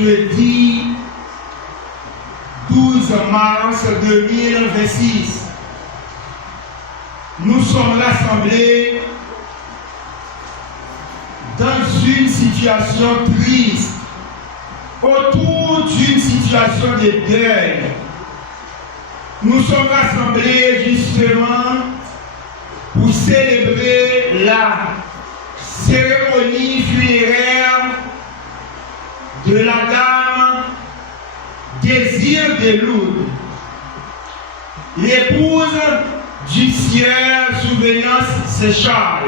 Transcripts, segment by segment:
jeudi 12 mars 2026. Nous sommes rassemblés dans une situation triste, autour d'une situation de deuil. Nous sommes rassemblés justement pour célébrer la cérémonie funéraire de la dame Désir de Lourdes, l'épouse du sieur Souvenance Séchal.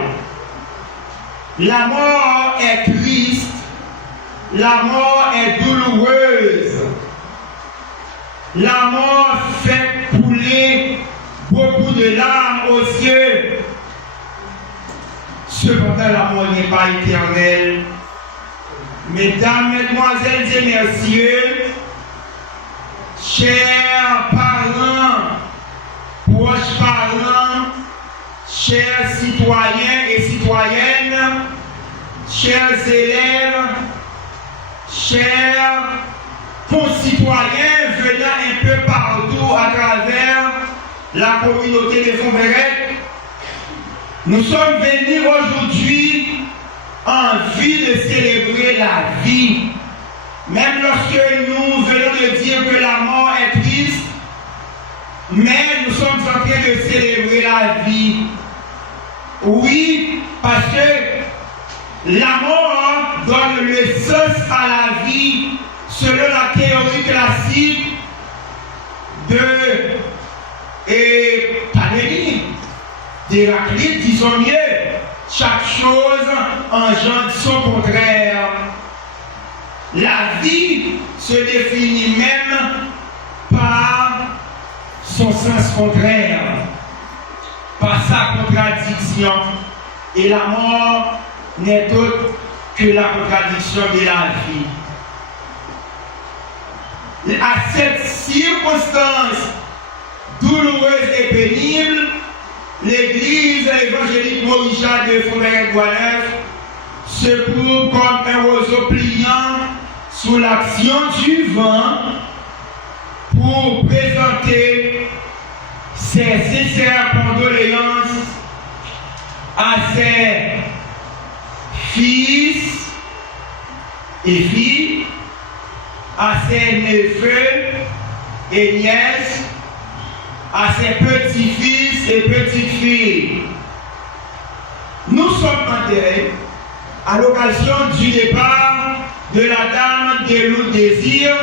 La mort est triste, la mort est douloureuse, la mort fait couler beaucoup de larmes aux cieux. Cependant, la mort n'est pas éternelle. Mesdames, mesdemoiselles et messieurs, chers parents, proches parents, chers citoyens et citoyennes, chers élèves, chers concitoyens venant un peu partout à travers la communauté de Fontverac, nous sommes venus aujourd'hui en vue de célébrer la vie. Même lorsque nous venons de dire que la mort est triste, mais nous sommes en train de célébrer la vie. Oui, parce que la mort donne le sens à la vie selon la théorie classique de Panélie, d'Héraclite, disons mieux. Chaque chose engendre son contraire. La vie se définit même par son sens contraire, par sa contradiction. Et la mort n'est autre que la contradiction de la vie. À cette circonstance douloureuse et pénible, l'Église évangélique Mauricia de Fontverac-Boisneuf se trouve comme un roseau pliant sous l'action du vent pour présenter ses sincères condoléances à ses fils et filles, à ses neveux et nièces, à ses petits-fils et petites-filles. Nous sommes en deuil à l'occasion du départ de la dame de Lourdes Désir.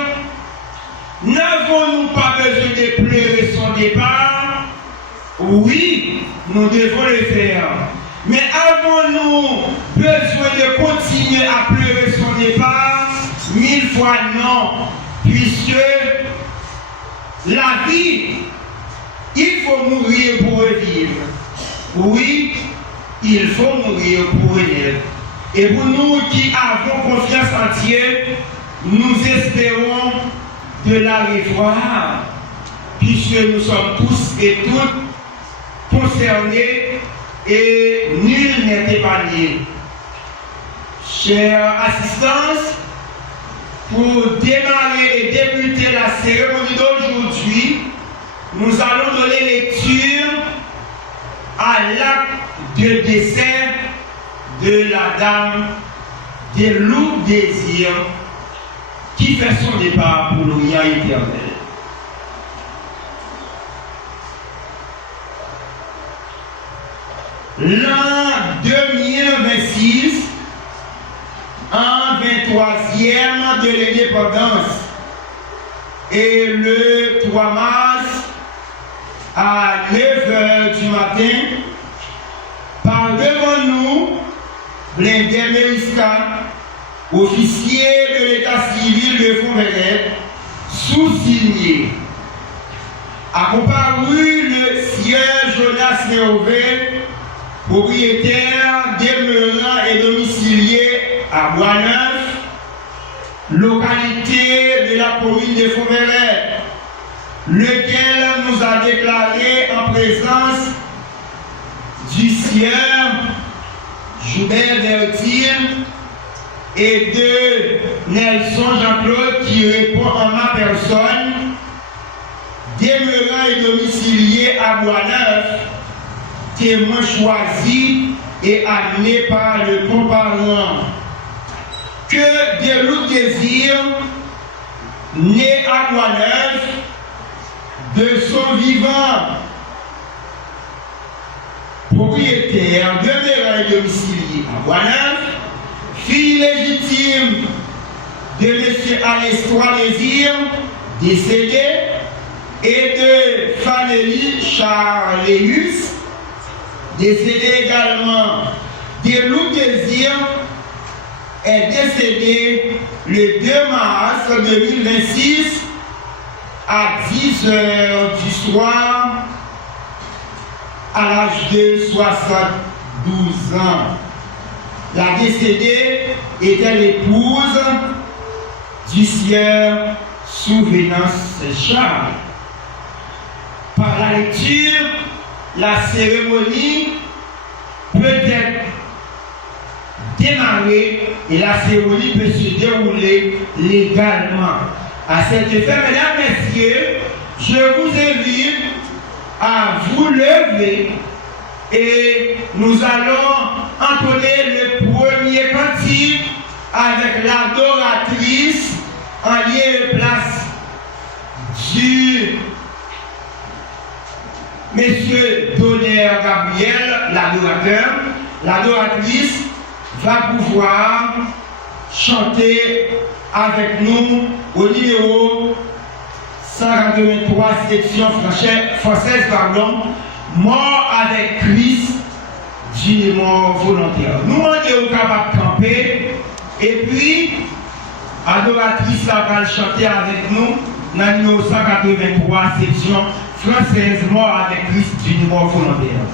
N'avons-nous pas besoin de pleurer son départ? Oui, nous devons le faire. Mais avons-nous besoin de continuer à pleurer son départ? 1000 fois non, puisque la vie, il faut mourir pour revivre. Oui, il faut mourir pour renaître. Et pour nous qui avons confiance en Dieu, nous espérons de la revoir, puisque nous sommes tous et toutes concernés et nul n'est épargné. Chère assistance, pour démarrer et débuter la cérémonie d'aujourd'hui, nous allons donner lecture à l'acte de décès de la dame de Lourdes Désir qui fait son départ pour l'Orient éternel. L'an 2026, en 23e de l'indépendance, et le 3 mars à 9h du matin, par devant nous, Blindé Mérisca, officier de l'état civil de Fontverac, sous-signé, a comparu le sieur Jonas Néové, propriétaire demeurant et domicilié à Boisneuf, localité de la commune de Fontverac, lequel nous a déclaré en présence du sieur Joubert Vertine et de Nelson Jean-Claude qui répond en ma personne, demeurant et domicilié à Boisneuf, témoin choisi et amené par le comparant. Que Deloup Désir, né à Boisneuf, de son vivant, propriétaire, demeurant et domicilié à Boisneuf, fille légitime de M. Alestoire Désir, décédé, et de Fanélie Charléus, décédé également. Deloup Désir est décédé le 2 mars 2026 à 10h du soir à l'âge de 72 ans. La décédée était l'épouse du sieur Souvenance Charles. Par la lecture, la cérémonie peut être démarrée et la cérémonie peut se dérouler légalement. À cet effet, mesdames, messieurs, je vous invite à vous lever et nous allons entonner le premier cantique avec l'adoratrice en lieu et place du Monsieur Donner Gabriel, l'adorateur. L'adoratrice va pouvoir chanter avec nous au numéro 183 section française, Mort avec Christ du mort volontaire. Nous demandons capable de camper et puis adoratrice va chanter avec nous dans le numéro 183 section française, Mort avec Christ du mort volontaire.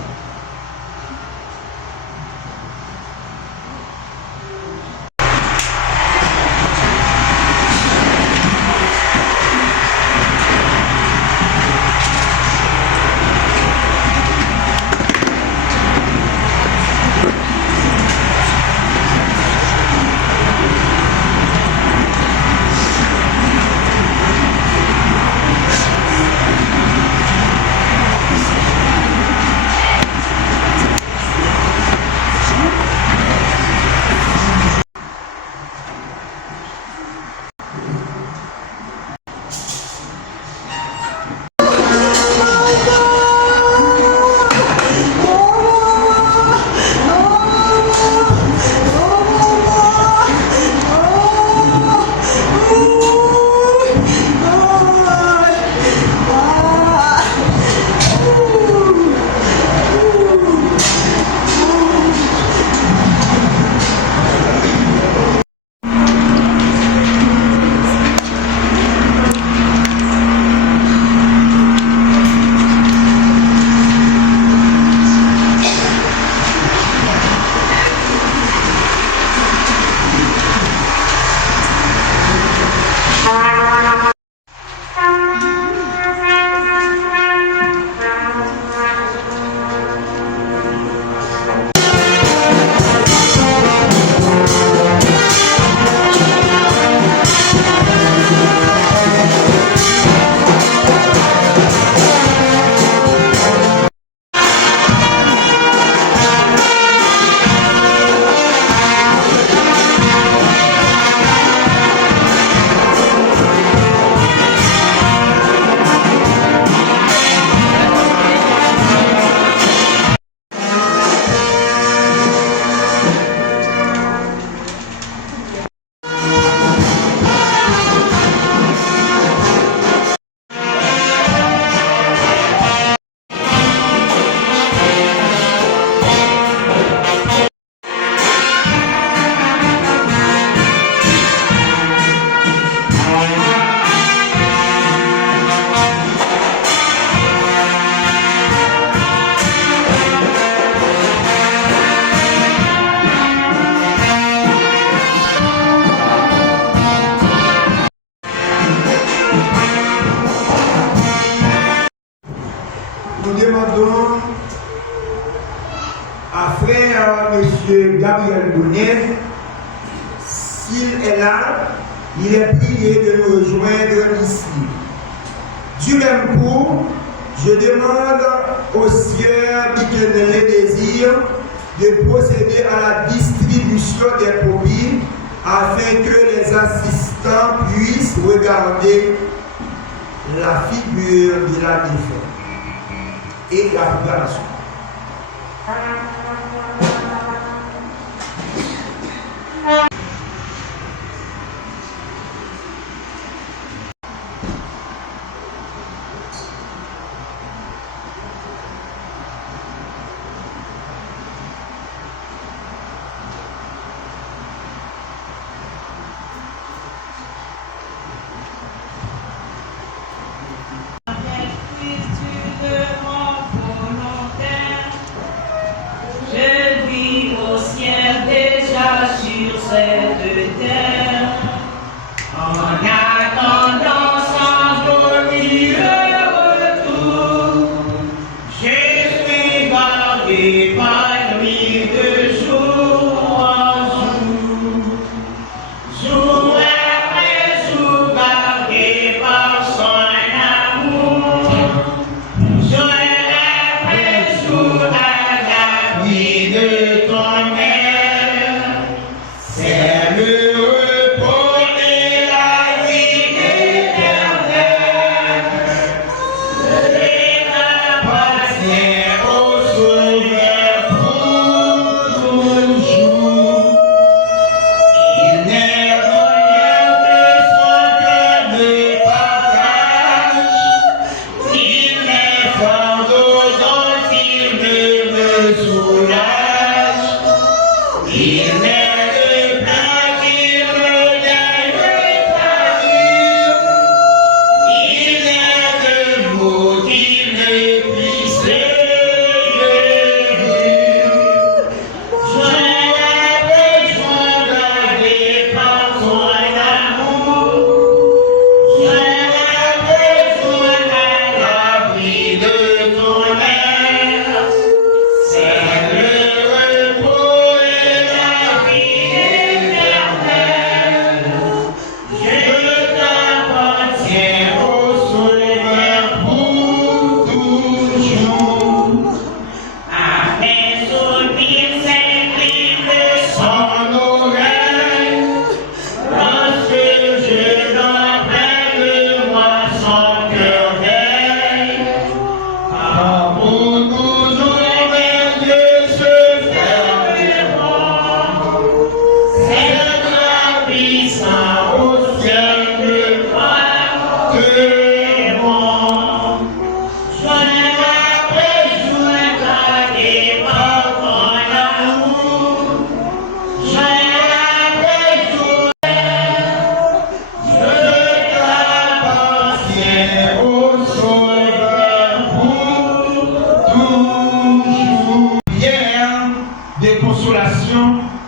Frère M. Gabriel Bonnet, s'il est là, il est prié de nous rejoindre ici. Du même coup, je demande au sieur qui le désir de procéder à la distribution des copies afin que les assistants puissent regarder la figure de la défunte et la préparation.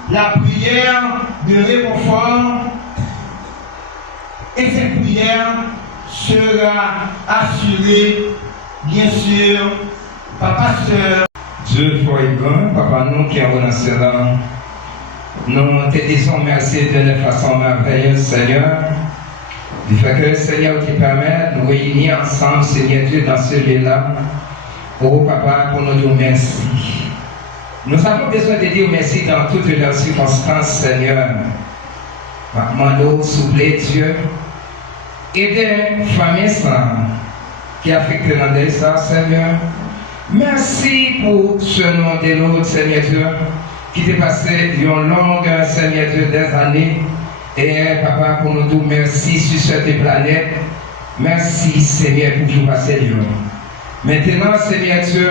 La prière de réconfort, et cette prière sera assurée, bien sûr, par pasteur. Dieu soit grand, Papa, nous qui avons dans cela, nous te disons merci de la façon merveilleuse, Seigneur, du fait que le Seigneur qui permet de nous réunir ensemble, Seigneur Dieu, dans ce lieu-là. Oh Papa, pour nous dire merci. Nous avons besoin de dire merci dans toutes les circonstances, Seigneur. Demandons, s'il vous plaît, Dieu, aider famille qui affecte dans ça, Seigneur. Merci pour ce nom de l'autre, Seigneur Dieu, qui t'est passé une longue, Seigneur Dieu, des années. Et Papa, pour nous dire merci sur cette planète. Merci, Seigneur, pour tout passer Dieu. Maintenant, Seigneur Dieu,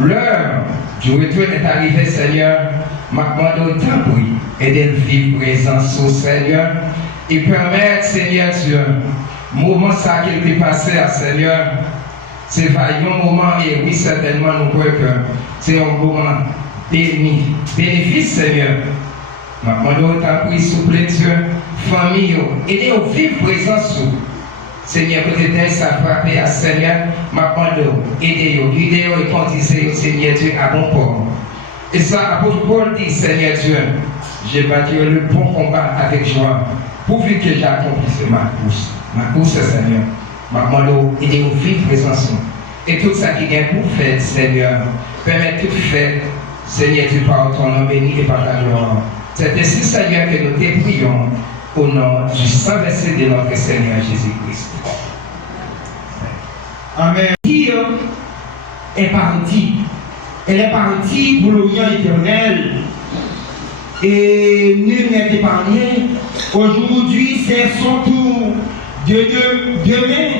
l'heure du retour est arrivée, Seigneur. Maintenant, temps prie et de vivre présence au Seigneur et permettre, Seigneur Dieu, moment ça qui est passé à Seigneur, c'est un moment et oui, certainement, nous croyons que c'est un moment bénéfice, Seigneur. Maintenant, temps prie, s'il vous plaît, Dieu, famille, aidez au vivre présence. Seigneur, peut-être ça frappé à Seigneur, maintenant, aidez-vous, guidez-vous et conduisez-vous, Seigneur Dieu, à bon port. Et ça, apôtre Paul dit, Seigneur Dieu, j'ai battu le bon combat avec joie. pourvu que j'accomplisse ma course. Ma course, Seigneur. Ma demande et nous vivre présence. Et tout ça qui vient pour faire, Seigneur, permet tout fait, Seigneur, tu par ton nom béni et par ta gloire. C'est ainsi, Seigneur, que nous te prions au nom du saint verset de notre Seigneur Jésus-Christ. Amen. Dieu est parti. Elle est partie pour l'Orient éternel. Et nul n'est épargné. Aujourd'hui, c'est son tour. Demain,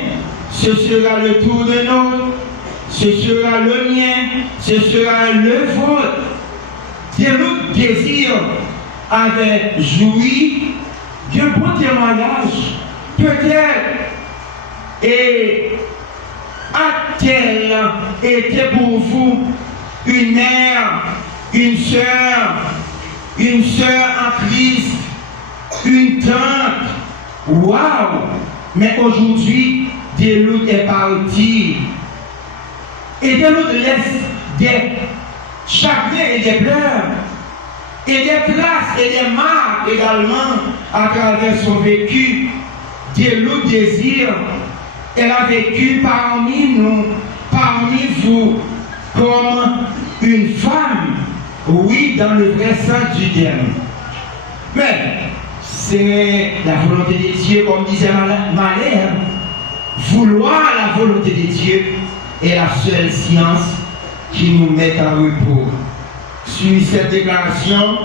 ce sera le tour de l'autre. Ce sera le mien. Ce sera le vôtre. De l'autre désir avait joui d'un bon témoignage. Peut-être. Et a-t-elle été pour vous une mère, une sœur en Christ, une tante? Waouh! Mais aujourd'hui, des loups est parti. Et des loups laissent des chagrins et des pleurs, et des traces et des marques également à travers son vécu. Des loups désirent. Elle a vécu parmi nous, parmi vous, comme une femme, oui, dans le vrai sens du terme. Mais c'est la volonté de Dieu, comme disait Malher. Vouloir la volonté de Dieu est la seule science qui nous met en repos. Sur cette déclaration,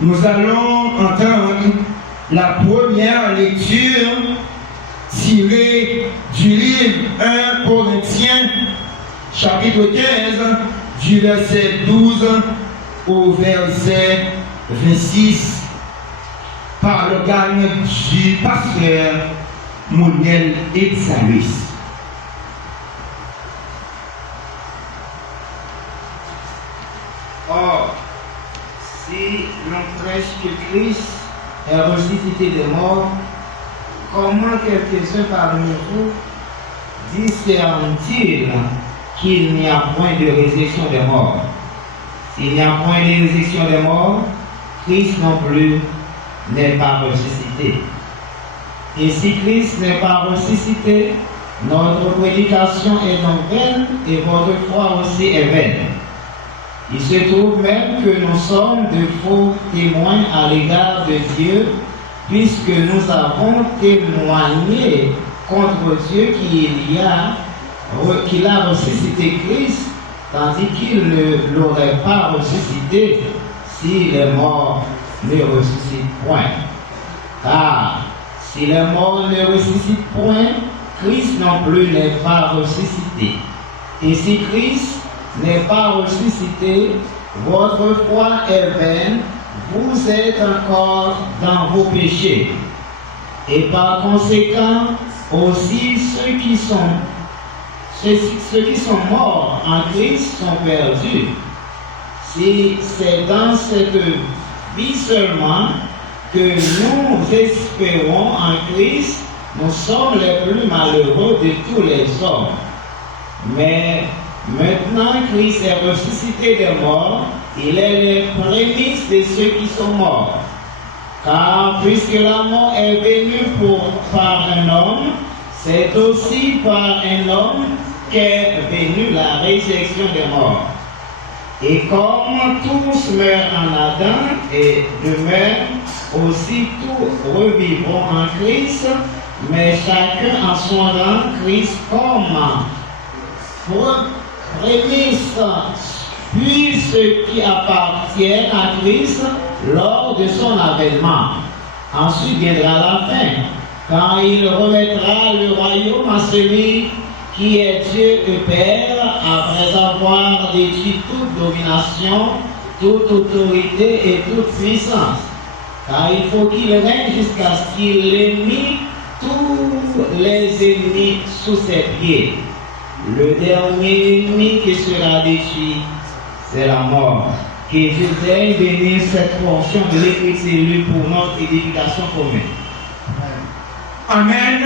nous allons entendre la première lecture tirée du livre 1 Corinthiens, chapitre 15, du verset 12 au verset 26, par le gagne du pasteur Mounel Etsaluis. Or, si l'on prêche que Christ est ressuscité des morts, comment quelques-uns parmi vous discernent-ils qu'il n'y a point de résurrection des morts? S'il n'y a point de résurrection des morts, Christ non plus n'est pas ressuscité. Et si Christ n'est pas ressuscité, notre prédication est donc vaine et votre foi aussi est vaine. Il se trouve même que nous sommes de faux témoins à l'égard de Dieu, puisque nous avons témoigné contre Dieu qu'il a ressuscité Christ, tandis qu'il ne l'aurait pas ressuscité si les morts ne ressuscitent point. Car si les morts ne ressuscitent point, Christ non plus n'est pas ressuscité. Et si Christ n'est pas ressuscité, votre foi est vaine, vous êtes encore dans vos péchés. Et par conséquent, aussi ceux qui sont morts en Christ sont perdus. Si c'est dans cette vie seulement que nous espérons en Christ, nous sommes les plus malheureux de tous les hommes. Mais maintenant, Christ est ressuscité des morts, il est les prémices de ceux qui sont morts. Car puisque la mort est venue par un homme, c'est aussi par un homme qu'est venue la résurrection des morts. Et comme tous meurent en Adam et demeurent, aussi tous revivront en Christ, mais chacun en son rang, Christ comme prémisse, puis ceux qui appartiennent à Christ lors de son avènement. Ensuite viendra la fin, quand il remettra le royaume à celui qui est Dieu et Père, après avoir détruit toute domination, toute autorité et toute puissance. Car il faut qu'il règne jusqu'à ce qu'il ait mis tous les ennemis sous ses pieds. Le dernier ennemi qui sera détruit, c'est la mort. Que Dieu daigne bénir cette portion de l'Écriture pour notre édification commune. Amen.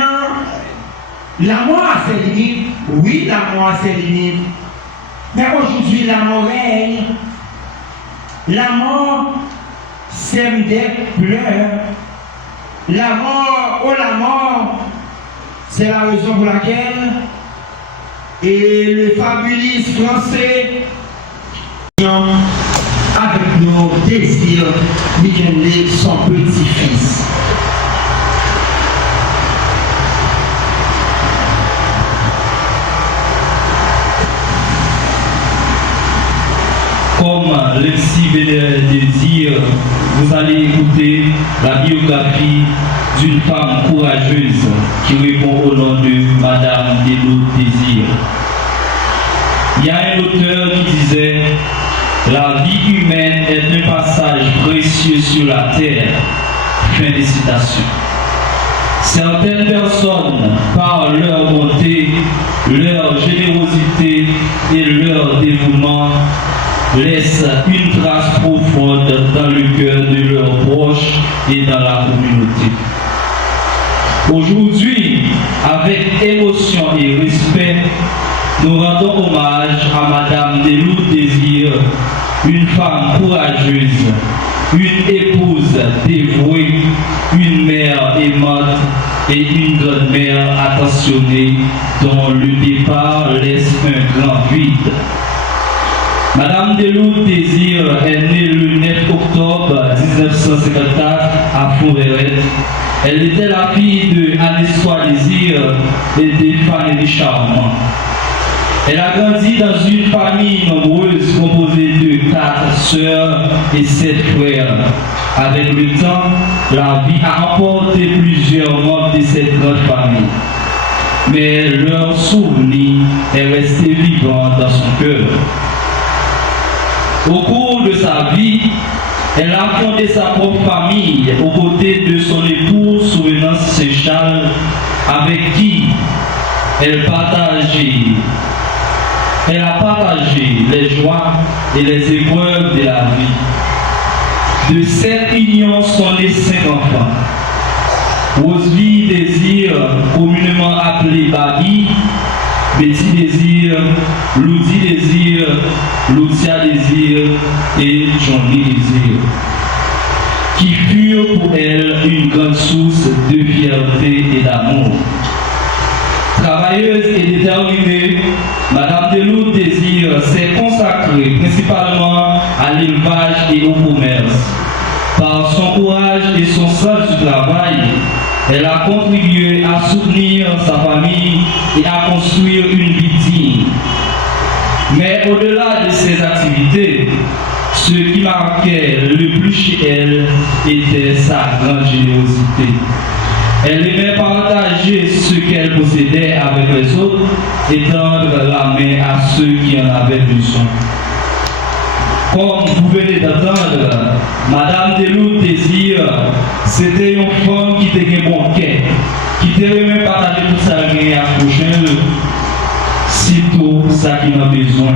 La mort a ses limites. Oui, la mort a ses limites. Mais aujourd'hui, la mort règne. La mort sème des pleurs. la mort, c'est la raison pour laquelle et le fabuliste français avec nos désirs d'y son petit-fils. Comme Lexi Bédère Désir, vous allez écouter la biographie d'une femme courageuse qui répond au nom de Madame Deloute Désir. Il y a un auteur qui disait « La vie humaine est un passage précieux sur la terre ». Fin de citation. Certaines personnes, par leur bonté, leur générosité et leur dévouement, laissent une trace profonde dans le cœur de leurs proches et dans la communauté. Aujourd'hui, avec émotion et respect, nous rendons hommage à Madame Deloute Désir, une femme courageuse, une épouse dévouée, une mère aimante et une grand-mère attentionnée dont le départ laisse un grand vide. Madame Deloute Désir est née le 9 octobre 1954 à Font-Verret. Elle était la fille de Anne-Espoir Désir et de Fanny Charmant. Elle a grandi dans une famille nombreuse composée de 4 sœurs et 7 frères. Avec le temps, la vie a emporté plusieurs membres de cette grande famille. Mais leur souvenir est resté vivant dans son cœur. Au cours de sa vie, elle a fondé sa propre famille aux côtés de son époux Souvenance Saint-Charles, avec qui elle a partagé les joies et les épreuves de la vie. De cette union sont nés 5 enfants. Rosely Désir, communément appelée Babi, Betty Désir, Ludi Désir, Lucia Désir et Johnny Désir, qui furent pour elle une grande source de fierté et d'amour. Travailleuse et déterminée, Madame Deloute Désir s'est consacrée principalement à l'élevage et au commerce. Par son courage et son sens du travail, elle a contribué à soutenir sa famille et à construire une vie digne. Mais au-delà de ses activités, ce qui marquait le plus chez elle était sa grande générosité. Elle aimait partager ce qu'elle possédait avec les autres et tendre la main à ceux qui en avaient besoin. Comme vous venez d'entendre, Madame Deloute Désir, c'était une femme qui était bon cœur, qui était même partager tout ça et approcher sitôt ça qui en a besoin.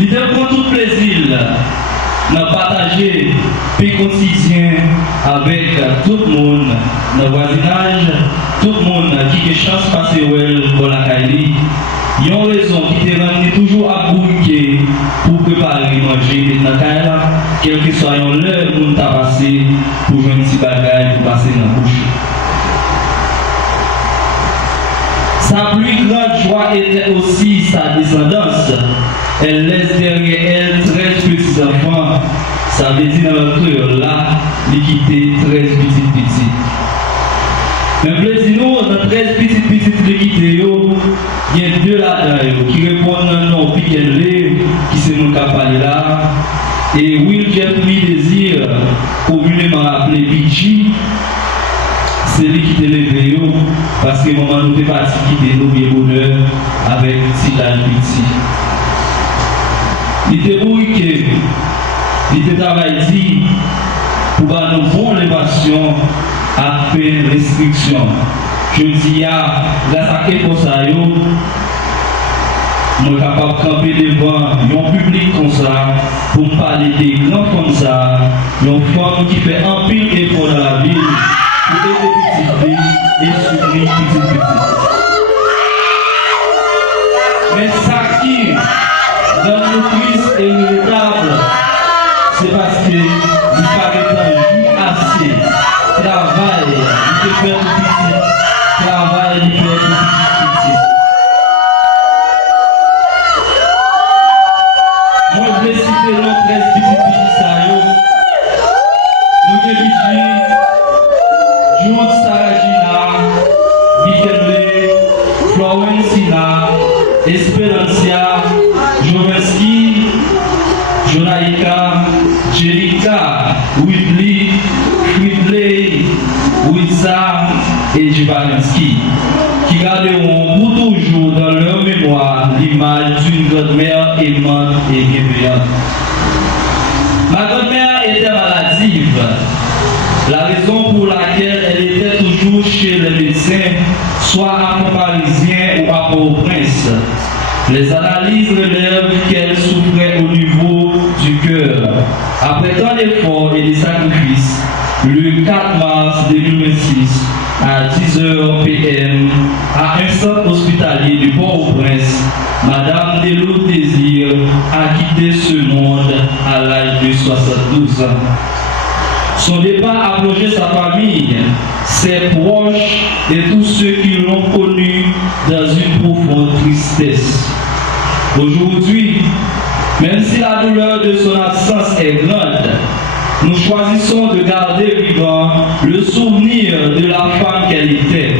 Il prend tout plaisir de partager le quotidien avec tout le monde dans le voisinage, tout le monde qui a chance de passer dans la caille. Il y a une raison qui te rend toujours à bouquer pour préparer manger dans la caille, quel que soit l'heure où tu as passé pour jouer un petit bagage pour passer dans la bouche. Sa plus grande joie était aussi sa descendance. Elle laisse derrière elle 13 petits-enfants. Ça veut dire dans notre là, il quitter 13 petits. Mais je dis nous, dans 13 petits de quitter, il y a 2 là-dedans qui répondent à un nom Piquet, qui c'est mon capable là. Et Will Jeffrey Désir, communément appelé Pichi, c'est lui qui t'a levé parce que maman nous est parti quitter nos bien bonheur avec Tillage Petit. Il était bourriqué, il était travaillé pour avoir une bonne élévation après restriction. Je dis, grâce à quelque chose, je suis capable de camper devant un public comme ça pour me parler des grands comme ça, une femme qui fait un pile d'efforts dans la ville pour aider les petites filles et soutenir les petites. Mais ça qui, dans le Christ est regrettable, c'est parce que côté, il paraît assez. Travail, il peut faire tout petit. Travail, il peut être petit. Moi, je vais citer nos 13 petits saillots. Nous avons Jude Saragina, Michele, Florencina, Esperancia, Jovenski, Jonaika, Jelika, Whitley, Fridley, Witsa et Jivalinski, qui garderont pour toujours dans leur mémoire l'image d'une grand-mère aimante et bienveillante. Ma grand-mère était maladive, la raison pour laquelle elle était toujours chez le médecin, soit à Pont-Parisien ou à Port-au-Prince. Les analyses relèvent qu'elle souffrait au niveau du cœur. Après tant d'efforts et de sacrifices, le 4 mars 2026, à 10h p.m., à un centre hospitalier du Port-au-Prince, Madame Delourde Désir a quitté ce monde à l'âge de 72 ans. Son départ a plongé sa famille, ses proches et tous ceux qui l'ont connu dans une profonde tristesse. Aujourd'hui, même si la douleur de son absence est grande, nous choisissons de garder vivant le souvenir de la femme qu'elle était.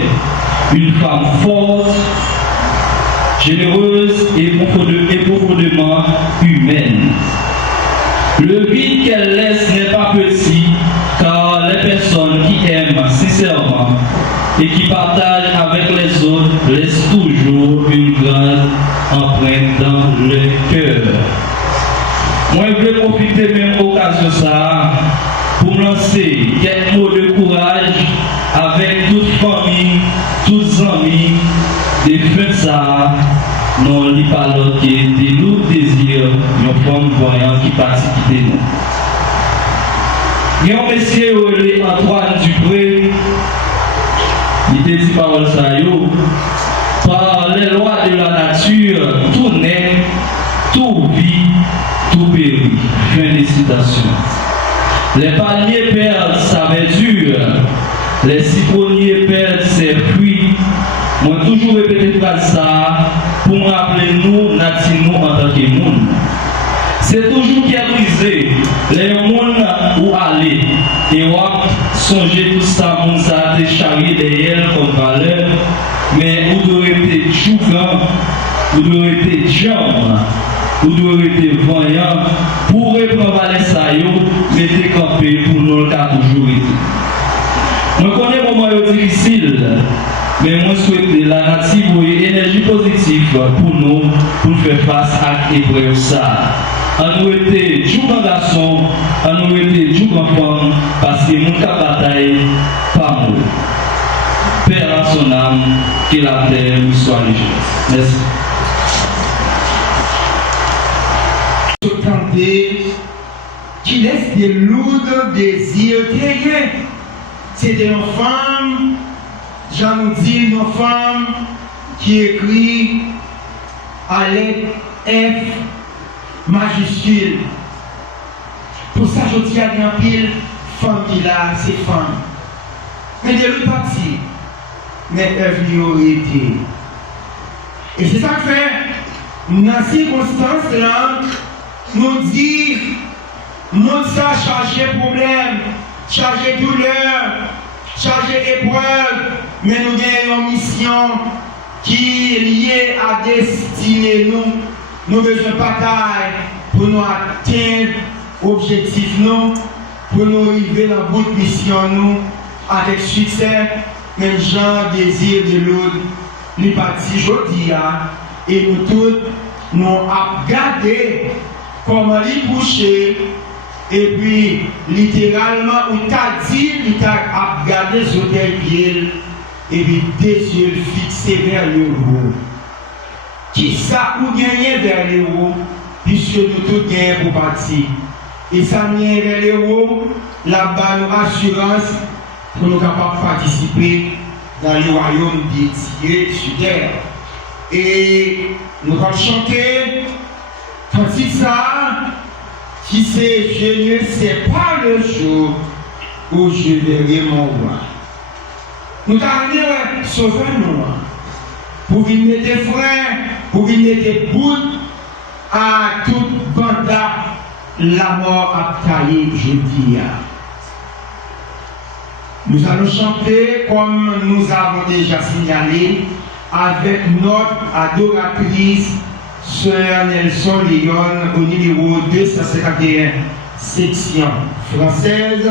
Une femme forte, généreuse et profondément humaine. Le vide qu'elle laisse n'est pas petit, car les personnes qui aiment sincèrement et qui partagent avec les autres laissent toujours une grande empreinte dans le cœur. Moi, je veux profiter même occasion ça pour me lancer quelques mots de courage avec toute famille, tous amis, des feux de ça. Non, il n'y a pas l'autre qui est des lourds désirs, une femme voyante qui participe de nous. Il y a un monsieur, Antoine Dupré, il te dit parole ça, par les lois de la nature, tout naît, tout vit, tout périt. Fin de citation. Les palmiers perdent sa verdure, les citronniers perdent ses fruits. Moi, toujours répéter ça pour me rappeler nous, nous en tant que monde. C'est toujours qui a brisé les mondes où aller. Et on songer tout ça, monde ça a été charrié derrière comme valeur. Mais vous devez être jouant, vous devez être jambe, vous devez être voyant pour reprendre les saillots, mettez campé pour nous le cas toujours été. Je connais un moment difficile. Mais moi, je souhaite la nature et l'énergie positive pour nous, pour faire face à l'épreuve ça. On nous était jouant garçon, on nous était jouant femme, parce que mon cas bataille, pas moi. Père à son âme, que la terre lui soit légère. Merci. Qui laisse des lourds désirs terriens. C'est des femmes. Jean nous dit une femme qui écrit à lettre F majuscule. Pour ça, je dis à un pile, femme qui a, c'est femme. Mais de l'autre partie, mais elle aurait été. Et c'est ça que fait, dans ces circonstances-là, nous dit, nous ça chargé problème, chargé douleur, chargé épreuve, mais nous avons une mission qui est liée à destiner nous. Nous besoin de bataille pour nous atteindre l'objectif nous, pour nous arriver dans la bonne mission nous, avec succès, même genre désir de l'autre, nous partis aujourd'hui, et nous tous, nous avons regardé comment il coucher. Et puis, littéralement, on t'a dit, il t'a regardé sur tes pieds, et puis des yeux fixés vers le haut. Qui ça ou gagner vers le haut, puisque nous tous gagnons pour partir. Et ça vient vers le haut, là-bas, nous assurance pour nous capables de participer dans le royaume des Dieu sur terre. Et nous allons chanter, quand ça, qui c'est je ne sais pas le jour où je verrai mon roi. Nous t'avons dit, sauvez-nous. Pour venir des frères, pour venir des bouts à toute bande, la mort a taillé, je dis. Nous allons chanter comme nous avons déjà signalé avec notre adoratrice Sœur Nelson Léon au numéro 251, section française.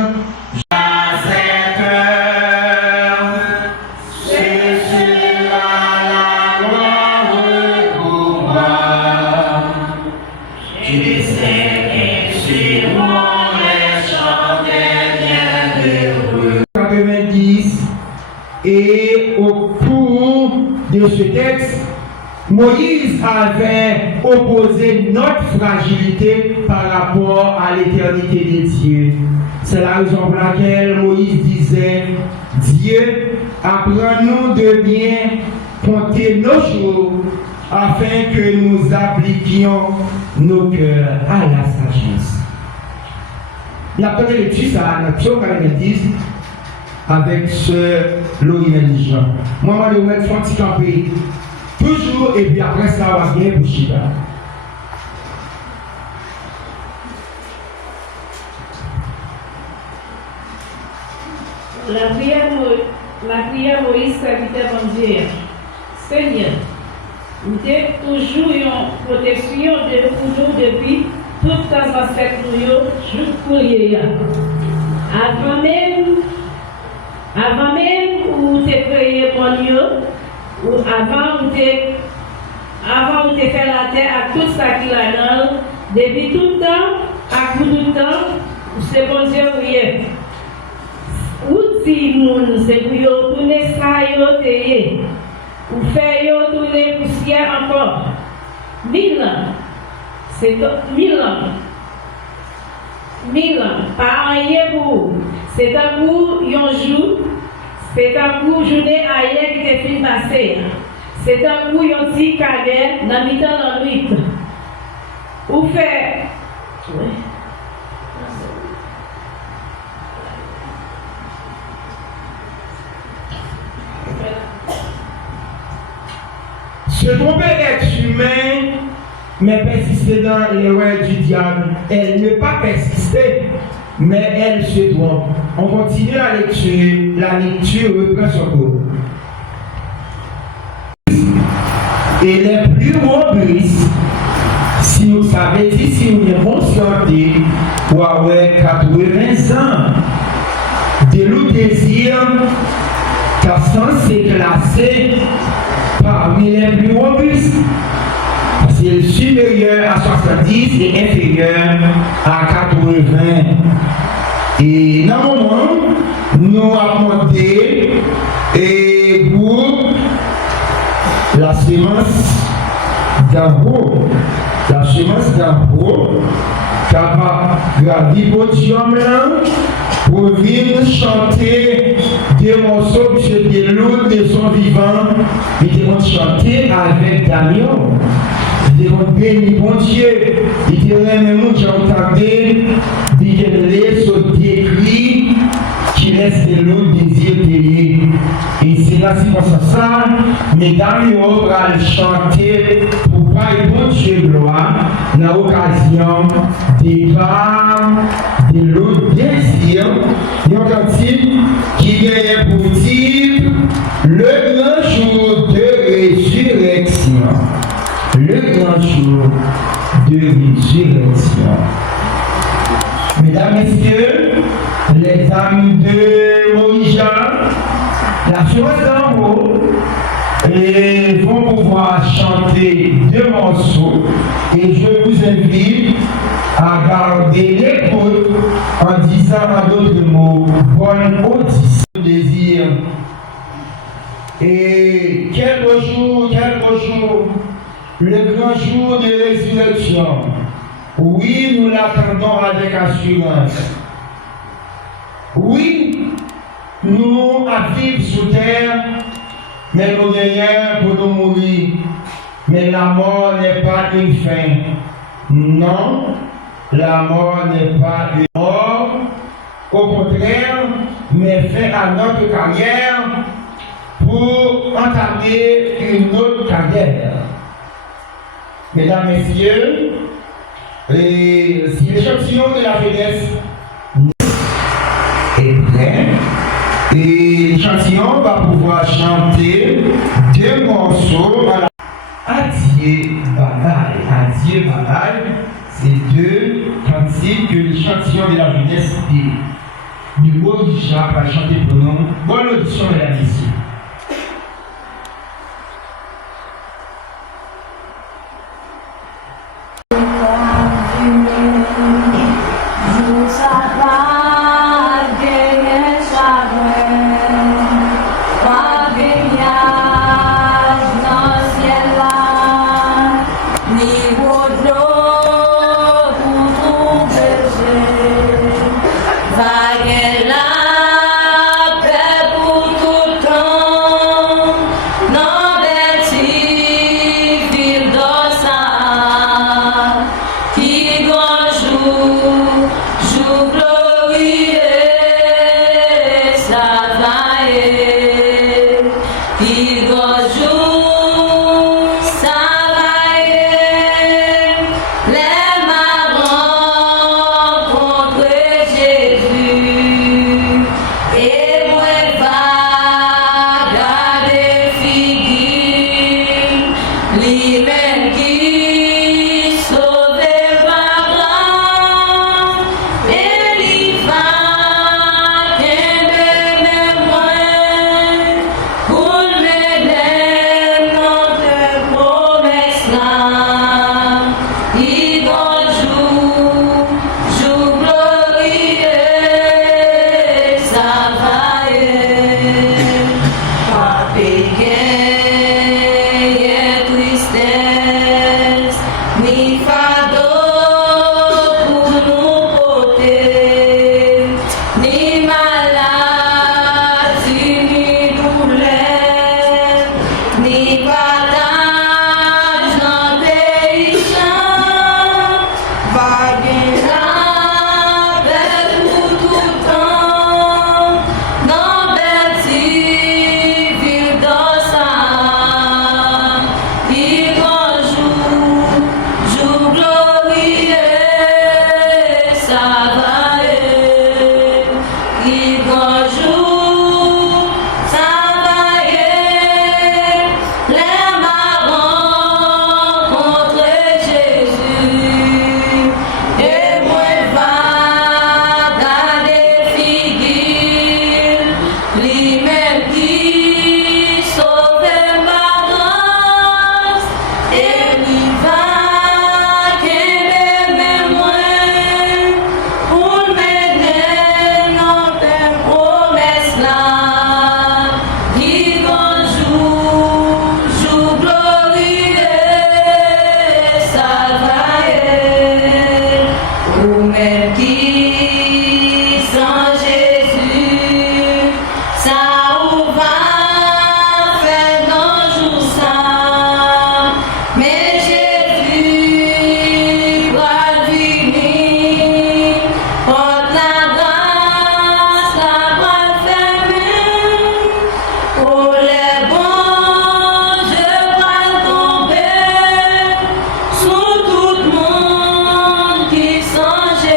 Et au cours de ce texte, Moïse avait opposé notre fragilité par rapport à l'éternité de Dieu. C'est la raison pour laquelle Moïse disait, Dieu, apprends-nous de bien compter nos jours afin que nous appliquions nos cœurs à la sagesse. La première lecture, c'est à notre psaume 90 avec ce Lorraine Jean. Moi, je vais mettre un petit campé toujours et puis après ça, on va bien pour Chiba. La prière Moïse serviteur mon Dieu. Seigneur, nous avons toujours une protection de nous depuis toute ta ancêtre jusqu'au hier. Avant même où tu as créé mon Dieu, ou avant où tu as fait la terre à tout ça qui est là, depuis tout le temps, à tout le temps, c'est bon Dieu oui. Où dit moun, c'est pour y retourner ça y retourner, ou faire y retourner poussière encore. 1000 ans, c'est 1000 ans. 1000 ans, pas rien pour. C'est un coup, un jour, c'est un coup, journée ailleurs qui est fini passé. C'est un coup, un petit cadet, dans le temps de la nuit. Ou fait. Se tromper être humain, mais persister dans l'erreur du diable. Elle ne pas persister, mais elle se trompe. On continue la lecture reprend son cours. Et les plus robustes, si vous savez, si vous êtes conscienté, ou avec 80 ans, de nous désir, car sans s'éclasser parmi les plus robustes. C'est supérieur à 70 et inférieur à 80. Et dans le moment, nous avons monté et pour la semence d'en haut, capable de gravir podium là pour venir chanter des morceaux que des loups de son vivant. Ils vont chanter avec Daniel. Ils vont bénir bon Dieu. Ils diront même j'ai entendu les sauter cris qui laissent les loups désir payer. Et c'est là si on sent ça, mesdames et on va chanter pour pas bon Dieu gloire dans l'occasion des femmes de l'autre désir. Il y a un cantique qui vient pour dire le grand jour de résurrection. Le grand jour de résurrection. Mesdames, Messieurs, les âmes de Moïse, la chose d'en haut, et vont pouvoir chanter deux morceaux. Et je vous invite à garder l'écoute en disant en d'autres mots, bonne audition, désir. Et quel beau jour, le grand jour de résurrection. Oui, nous l'attendons avec assurance. Oui, nous à vivre sous terre, mais nous gagnons pour nous mourir. Mais la mort n'est pas une fin. Non, la mort n'est pas une mort, au contraire, mais fait à notre carrière pour entamer une autre carrière. Mesdames, Messieurs, si l'échantillon de la jeunesse est prêt, et l'échantillon va pouvoir chanter 2 morceaux à la Adieu Bagaille, c'est 2 cantiques que l'échantillon de la jeunesse du mot du chat va chanter pour nous. Bonne audition, mesdames et messieurs.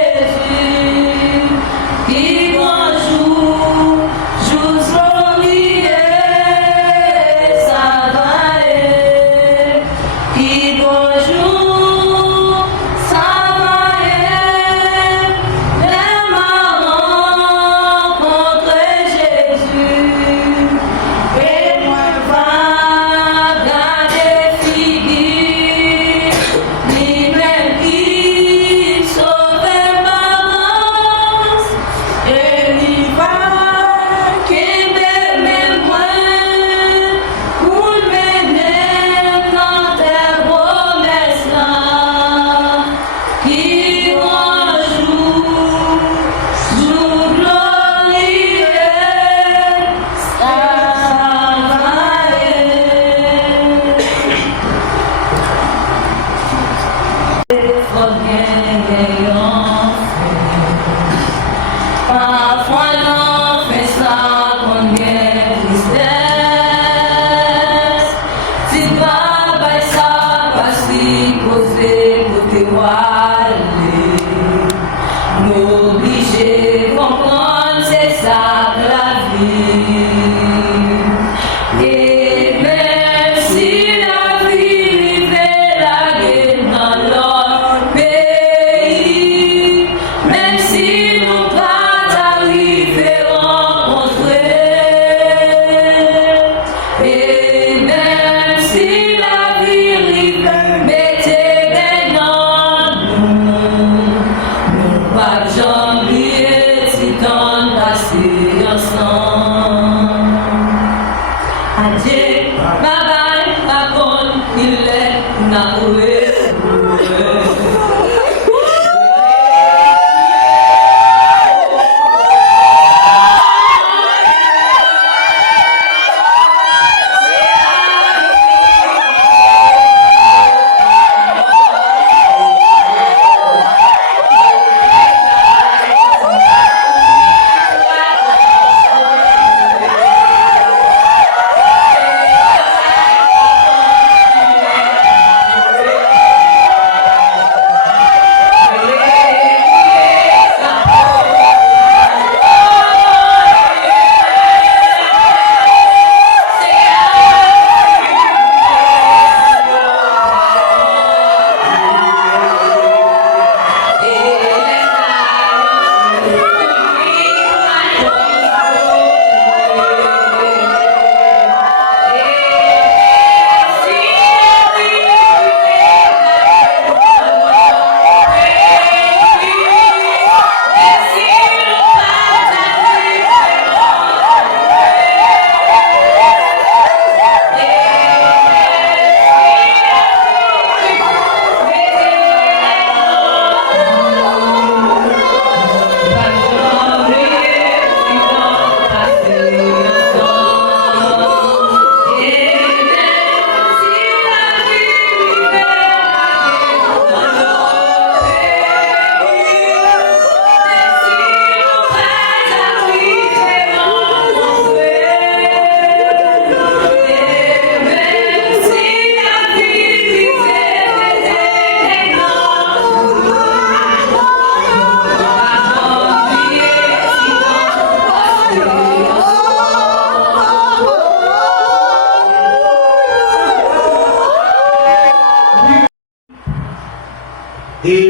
Jésus.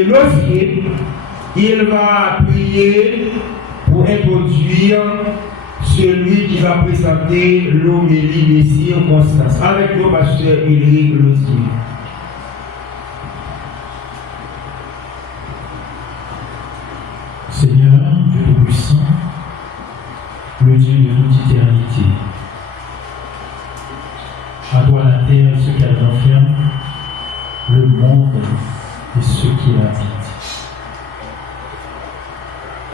l'osier, il va prier pour introduire celui qui va présenter l'homélie des circonstances. Avec nous, pasteur Ulrich Losier. Seigneur, Dieu Tout-Puissant, le Dieu de toute éternité, à toi la terre et ce qu'elle renferme, le monde et ceux qui l'habitent.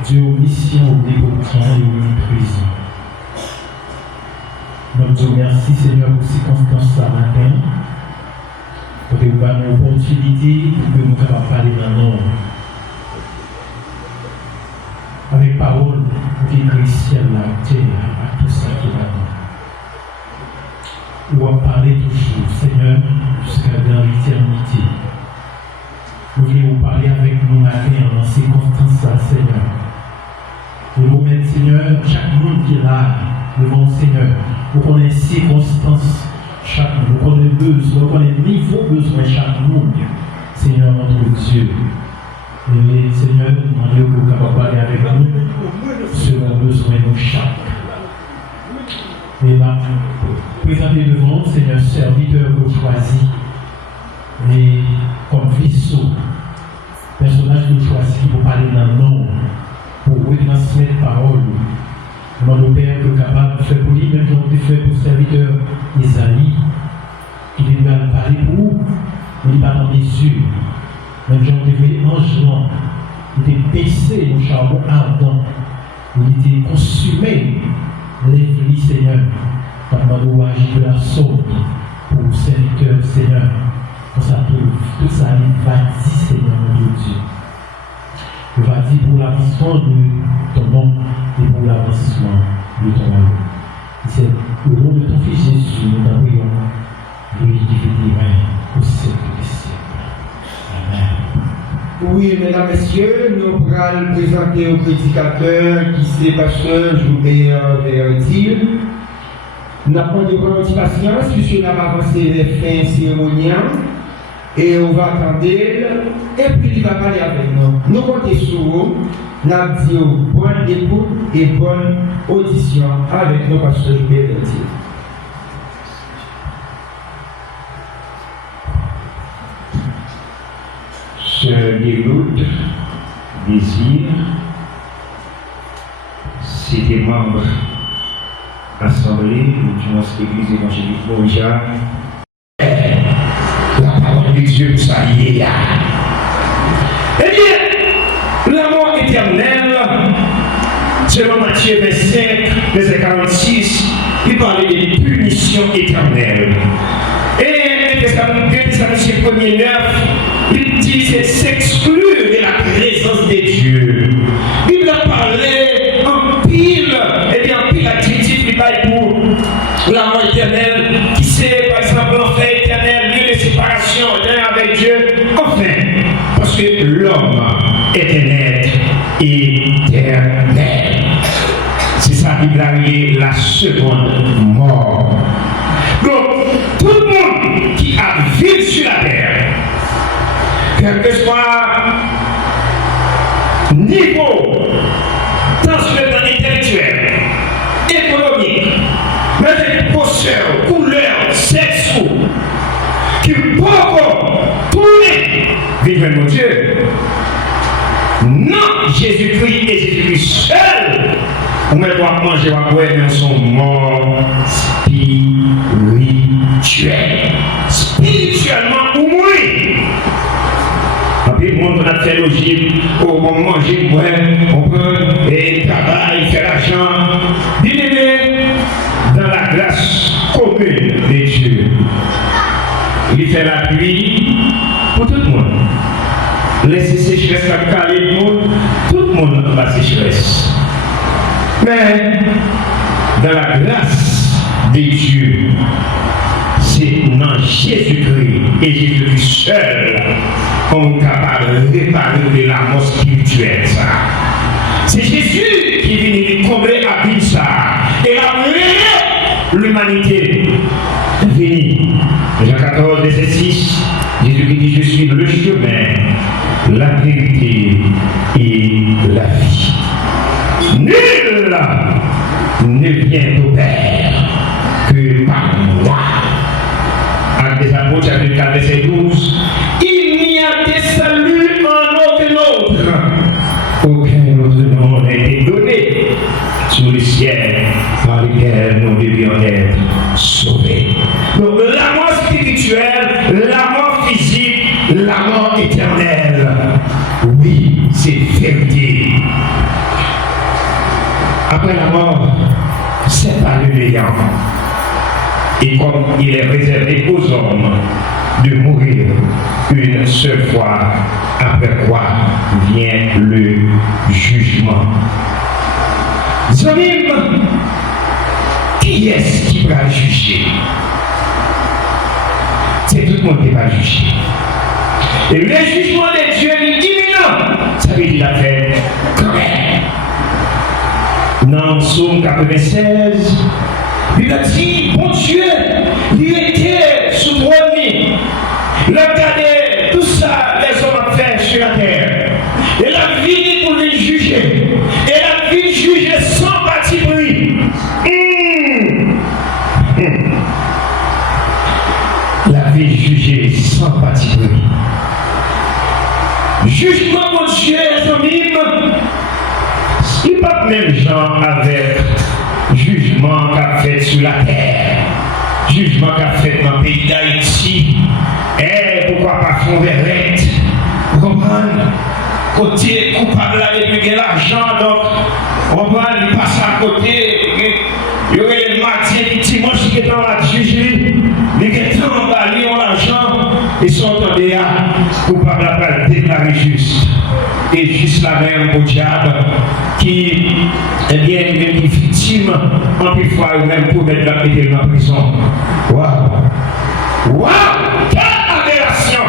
Dieu omniscient, omnipotent et omniprésent. Nous te remercions, Seigneur, pour ces circonstances ce matin, pour que nous avons l'opportunité pour que nous puissions parler dans nos avec parole qui écrit ciel, la terre, à tout ça qui est là-dedans. Nous allons parler toujours, Seigneur, jusqu'à dans l'éternité. Nous voulons parler avec nous matin dans ces circonstances-là, Seigneur. Nous nous mettons, Seigneur, chaque monde qui est là, devant le Seigneur. Nous connaissons les circonstances, chaque monde. Nous connaissons les besoins, nous connaissons le niveau de besoin de chaque monde. Seigneur, notre Dieu. Et Seigneur, nous demandons que vous puissiez parler avec nous selon le besoin de chaque. Et là, présenter devant nous, Seigneur, serviteur que vous choisissez, et comme vaisseau, personnage que vous choisissez pour parler dans le nom, pour retransmettre parole. Nous demandons Père que capable de faire pour lui, même comme fait pour le serviteur Isaïe, qui devait parler pour vous, mais il n'est pas dans les yeux. Même Jean devait ange, il était baissé au charbon ardent, il était consumé. Lève-lui, Seigneur, par ma agir de la sorte pour le serviteur, Seigneur. Pour ça, tout ça, il va dire, Seigneur, mon Dieu. Il va dire pour l'avancement de ton nom et pour l'avancement de ton royaume. C'est au nom de ton Fils Jésus, nous t'envoyons, lui qui fait des mains au siècle des siècles. Oui, mesdames, messieurs, nous allons présenter au prédicateur qui c'est pasteur Joubert Verdil. Nous avons de bonne patience puisque nous avons avancé les fins cérémoniales et on va attendre et puis il va parler avec nous. Nous comptons sur vous, nous avons dit bonne écoute et bonne audition avec nos pasteurs Joubert Verdil. Ce déroute, désir, c'est des membres assemblés de notre église évangélique Montréal. La parole de Dieu pour ça y est. Eh bien, l'amour éternel, selon Matthieu 25, verset 46, il parlait des punitions éternelles. Et le Thessaloniciens 1er 9, il dit c'est s'exclure de la présence de Dieu. La Bible a parlé en pile, et bien en pile adjectif, il parle pour l'amour éternel, qui c'est par exemple l'enfer éternel, lieu de séparation l'un avec Dieu. Enfin, parce que l'homme est un être éternel. C'est ça qui a lié la seconde mort. Donc, tout le monde qui a vécu sur la terre, quel que soit niveau, tant sur le plan intellectuel, économique, même posture, couleur, sexe, qui peut tourner, vivre mon Dieu. Non, Jésus-Christ et Jésus-Christ seul, on ne doit manger ou boire, mais sont morts spirituellement ou mourir. Après, le monde a fait logique, on manger, boire, on peut, et travailler, faire l'argent. Bien-aimé, dans la grâce commune de Dieu, il fait la pluie pour tout le monde. Laissez sécheresse à caler le monde, tout le monde a la sécheresse. Mais, dans la grâce de Dieu, c'est dans Jésus-Christ et Jésus-Christ seul qu'on est capable de réparer la mort spirituelle. C'est Jésus qui vient combler à ça et la l'humanité. Jean 14, verset 6, Jésus qui dit je suis le chemin, la vérité. et la vie. Nul ne vient au Père que par moi. Actes des Apôtres, chapitre 4, verset 12. Il n'y a de salut en aucun autre. Aucun autre nom n'a été donné sous le ciel par lequel nous devions être sauvés. Donc la mort spirituelle, la mort physique, la mort éternelle, oui, c'est vérité. Après la mort, c'est pas le néant. Et comme il est réservé aux hommes de mourir une seule fois, après quoi vient le jugement. Zolim, qui est-ce qui va juger? C'est tout le monde qui va juger. Et le jugement de Dieu est imminent. Ça veut dire la fête quand même. Dans Psaume 96, il a dit, bon Dieu, il était sous trône. Regardez tout ça, les hommes ont fait sur la terre. Et la vie pour les juger. Et la vie juger sans parti pris. La vie jugée sans parti pris. Jugement, mon Dieu, les amis, il n'y a pas même gens avec jugement qu'a fait sur la terre, jugement qu'a fait dans le pays d'Haïti, et pourquoi pas fond verrette, vous comprenez? Côté coupable là, il y a l'argent, donc on va il passe à côté, il y aurait les martyrs qui dimanche qui est dans la jugerie, les qui sont en bas, ils ont l'argent, ils sont en dehors, coupable là, pas déclaré juste. Et juste la même au diable qui est bien une victime, en plus fois même pour mettre la pété dans la prison. Waouh! Waouh! Quelle aberration!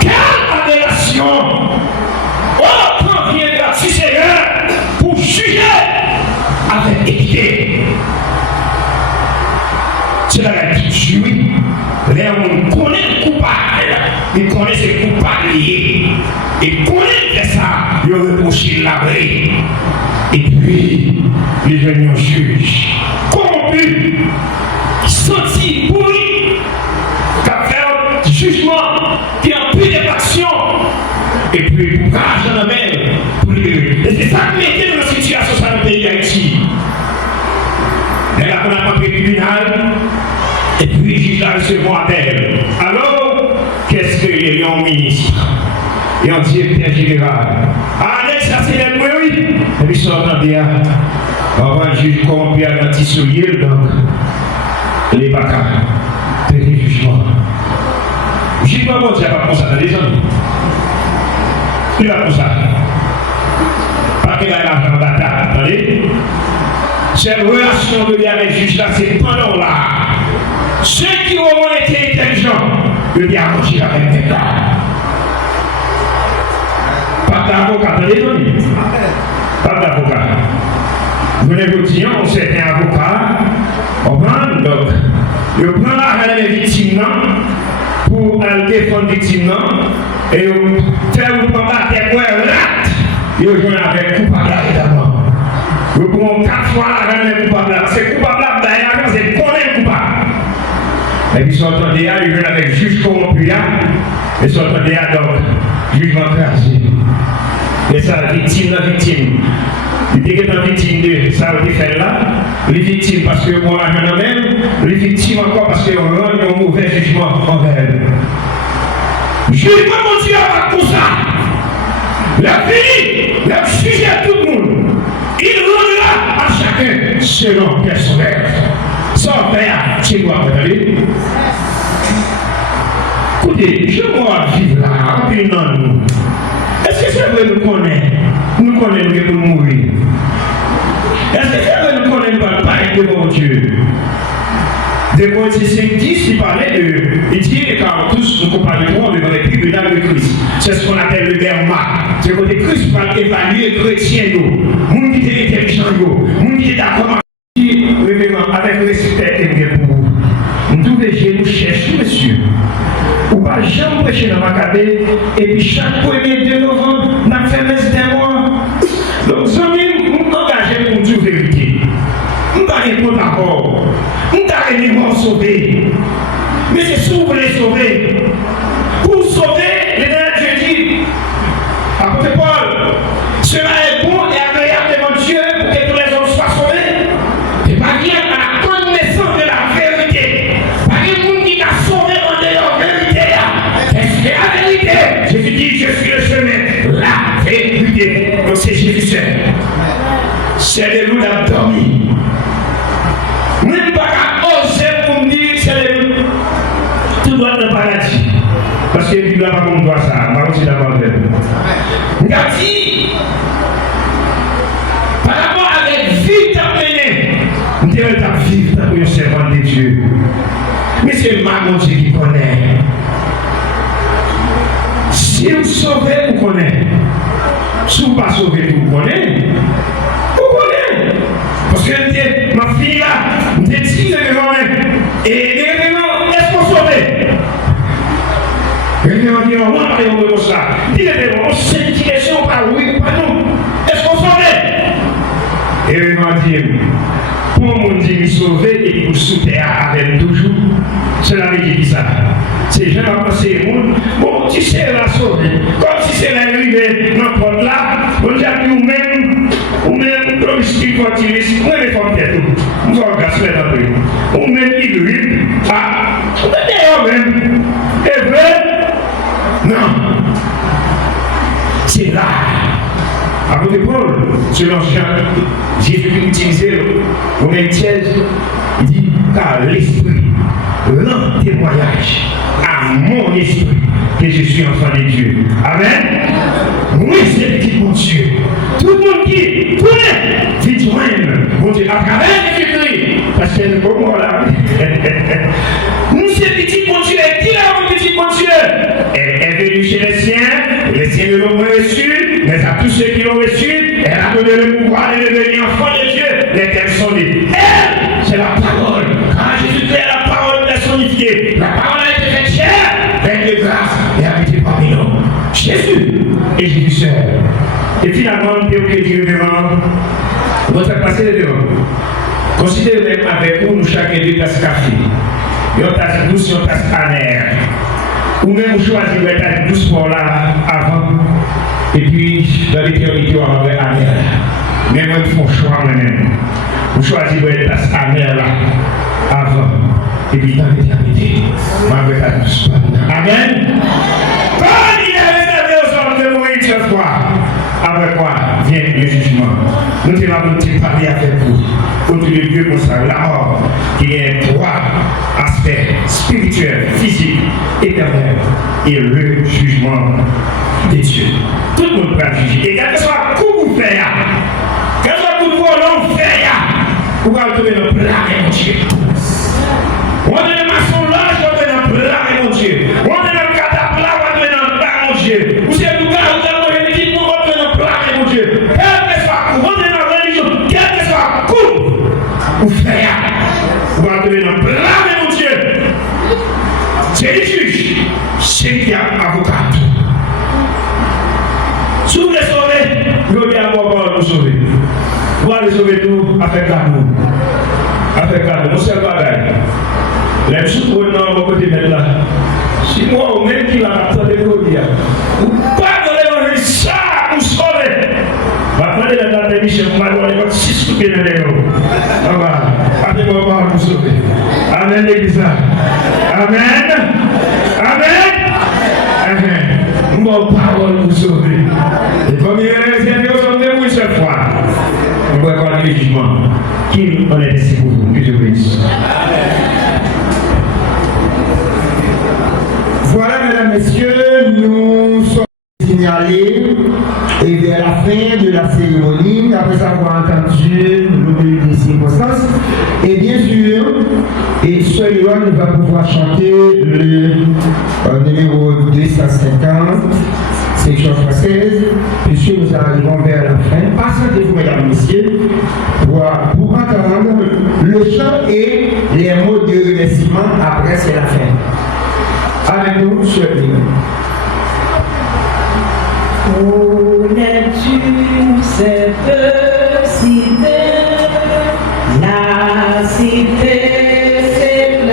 Quelle aberration! Oh, quand viendra tu Seigneur pour juger avec équité. C'est la qui oui. On connaît le coupable, il connaît ses coupables liés. Et connaît ça, il reproche l'abri. Et puis, les jeunes juges, corrompus, sentis, pourris, qui a fait un jugement, qui a pris des actions, et puis pour rage dans la mer, pour libérer. Et c'est ça qui était dans la situation dans le pays d'Haïti. Il y a un tribunal. Et puis, le juge a reçu mon appel. Alors, qu'est-ce qu'il y a un ministre? Et un directeur général. Alex, ça c'est les oui. Et puis, ils sont entendus. On va le juge corrompu à un soulier, donc, les bacas. C'est le jugement. Le jugement, bon, c'est pas comme ça, dans les hommes. Il va comme ça. Pas qu'il a l'argent d'attaque, attendez. Cette relation de avec le juge là, c'est pendant là. Ceux qui auront été intelligents, ils vont arranger avec des gars. Pas d'avocat, pas d'avocat. Vous ne vous dites, on sait un avocat, on prend donc, il prend l'argent des victimes pour défendre les victimes et faire vous prendre la tête pour rat, il joue avec coupable évidemment. Vous prenez 4 fois l'argent des coupables, c'est coupable d'ailleurs, c'est qu'on est coupable. Et puis, ils sont entendus à, ils viennent avec le juge corrompu, ils sont entendus à donc, jugement crasé. Et ça, victime, la victime. Il dit que la victime de ça a été fait là, les victimes parce que pour l'argent même, les victimes encore parce qu'on rend un mauvais jugement envers elles. Jugement, mon Dieu, pas pour ça. La fini, la sujet à tout le monde. Il rendra à chacun selon quel son rêve. Sans père, tu dois regarder. Écoutez, je dois vivre là, puis non, nous. Est-ce que c'est vrai nous connaître? Nous connaissons pour mourir. Est-ce que c'est vrai nous connaître pas être devant Dieu? Des Corinthiens 5:10, il parlait de. Il dit, car tous nous comparerons devant les tribunaux de Christ. C'est ce qu'on appelle le berma. C'est côté Christ va évaluer les chrétiens, nous qui étaient intelligents, nous qui étaient d'accord. Avec le respect que pour vous. Nous tous les jours, nous cherchons, monsieur. Ou pas jamais prêcher dans ma cabine, et puis chaque 1er de novembre, comment sauver. Mais c'est si vous voulez sauver. Pour sauver, l'éternel Dieu dit, apôtre Paul, cela est bon et agréable devant Dieu pour que tous les hommes soient sauvés. Et parvient à la connaissance de la vérité. Pas de monde qui t'a sauvé en dehors de la vérité. Est-ce que la vérité? Jésus dit, je suis le chemin, la vérité. Donc c'est Jésus seul. C'est le loup d'a dormi. Même pas qu'à oser pour me dire, c'est le loup. Tout doit être le paradis. Parce que Bible n'a pas comme toi ça, pas aussi d'abord fait. Gati, par rapport à la vie t'as mené, nous devons vivre pour un servant de Dieu. Mais c'est mon Dieu qui connaît. Si vous sauvez, vous connaissez. Si vous ne pas sauvez, vous connaissez. Vous connaissez. Parce que ma fille là, me dit et est-ce qu'on sauve? Et on dit, on va parler de ça. Dis-le, on sait une question par oui ou pas non. Est-ce qu'on sauve? Et on va dire, pour mon Dieu sauver et pour soutenir avec toujours, cela veut dire ça. C'est je vais penser, bon, tu sais la sauver. Comme si c'est l'arrivée, n'importe là, on dit à nous-mêmes, ou même, comme si tu continues, on est comme tête. On va gasser la paix. Ou même, il lui, on est d'ailleurs même. Et vrai? Non. C'est là. Apôtre Paul, selon Jean, Jésus utilisait le même tiège, il dit, car l'esprit rend témoignage à mon esprit que je suis enfant de Dieu. Amen. Oui, c'est petit mon Dieu. Tout le monde qui connaît, dit joindre mon Dieu à travers Jésus-Christ. Parce que nous sommes là. Nous, c'est petit mon Dieu. Et qui est mon petit mon Dieu? Elle est venue chez les siens ne l'ont pas reçu, mais à tous ceux qui l'ont reçu, elle a donné le pouvoir de devenir enfant de Dieu. Les termes sont nés. Elle, c'est la parole. Quand Jésus-Christ est la parole personnifiée, la parole a été faite chair, pleine de grâce, et habité parmi nous. Jésus et Jésus seul. Et finalement, Dieu qui dit devant, votre passé de devant. Considérez même avec vous, nous chacun deux tasses café. Une tasse douce, une tasse amère. Ou même vous choisissez une tasse douce pour là avant. Et puis, dans l'éternité, on va avoir amère. Mais moi, il faut choix moi-même. Vous choisissez une tasse amère là avant. Et puis, dans l'éternité, on va avoir tasse douce. Amen. Quand il est réservé aux hommes de mourir cette fois, après quoi vient le jugement. Nous devons parler avec vous. Contre le Dieu comme ça, la mort, qui est trois aspects spirituels, physiques, éternels, et le jugement de Dieu. Tout le monde peut juger. Et quel que soit le coup vous faites, quel que soit le coup de l'on fait, vous allez trouver le plat de mon Dieu. On est le maçon là, je vais trouver le plat de mon Dieu. On est le cataplat, on va trouver le plat de mon Dieu. Vous êtes tout gars, vous allez me dire, on va trouver le plat de mon Dieu. Quel que soit le coup, on est dans la religion, quel que soit le coup. Vous faites, vous allez donner un plat de mon Dieu. C'est le juge, c'est qui a avocat. Si vous voulez sauver, vous voulez avoir pour sauver. Vous allez sauver tout avec l'amour. Avec l'amour, c'est le bagage. Les sous-trous dans mon côté maintenant. Si moi, au même qui va attendre de vous dire, vous pas dans l'évangile, ça, vous sauvez. Maintenant, il y a dans la mission, vous m'avez donné votre 6 sous pieds de l'éo. Appelez-moi par vous sauver. Amen, l'église. Amen. Amen. Amen. Mon parole vous sauver. Et comme il est réservé aux hommes de vous cette fois, on va avoir le jugement. Qui en est ici pour vous? Que je vous bénisse. Voilà, mesdames, messieurs, nous sommes signalés et vers la fin de la cérémonie, après avoir entendu le des circonstances. Et bien sûr, et celui-là nous va pouvoir chanter le numéro 250, section française, puisque nous arrivons vers la fin. Passez-vous, mesdames, messieurs, pour entendre le chant et les mots de remerciement. Après, c'est la fin. Avec nous, chers Connais-tu cette cité, la cité, c'est